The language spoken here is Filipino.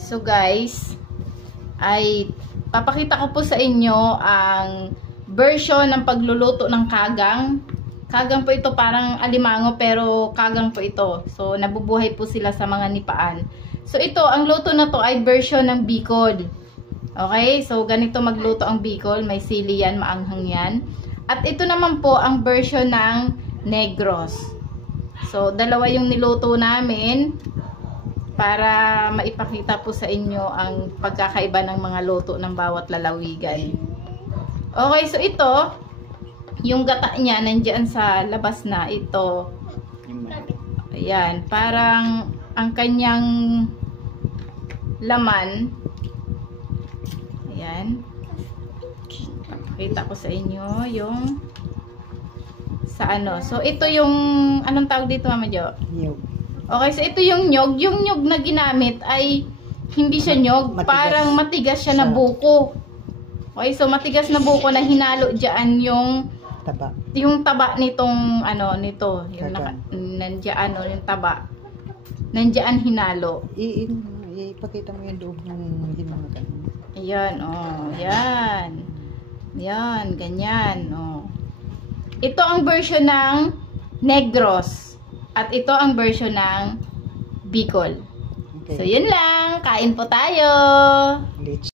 So guys, ay papakita ko po sa inyo ang version ng pagluluto ng kagang. Kagang po ito, parang alimango pero kagang po ito. So nabubuhay po sila sa mga nipaan. So ito, ang luto na to ay version ng Bicol. Okay, so ganito magluto ang Bicol. May sili yan, maanghang yan. At ito naman po ang version ng Negros. So dalawa yung niluto namin para maipakita po sa inyo ang pagkakaiba ng mga luto ng bawat lalawigan. Okay, so ito, yung gata niya nandiyan sa labas na ito. Ayan, parang ang kanyang laman. Ayan. Pakita ko sa inyo yung sa ano. So ito yung anong tawag dito, Mama Jo? Nyog. Okay, so ito yung nyog. Yung nyog na ginamit ay hindi siya nyog, Matigas. parang matigas siya na buko. Okay, so matigas na buko na hinalo diyan yung Taba. yung taba nitong ano nito, yung nandiyan yung taba. Nandiyan hinalo. Ipakita mo yung loob ng himangan. Ayan, oh, yan. Yan, ganyan, oh. Ito ang version ng Negros. At ito ang version ng Bicol. Okay. So, yun lang. Kain po tayo. Let's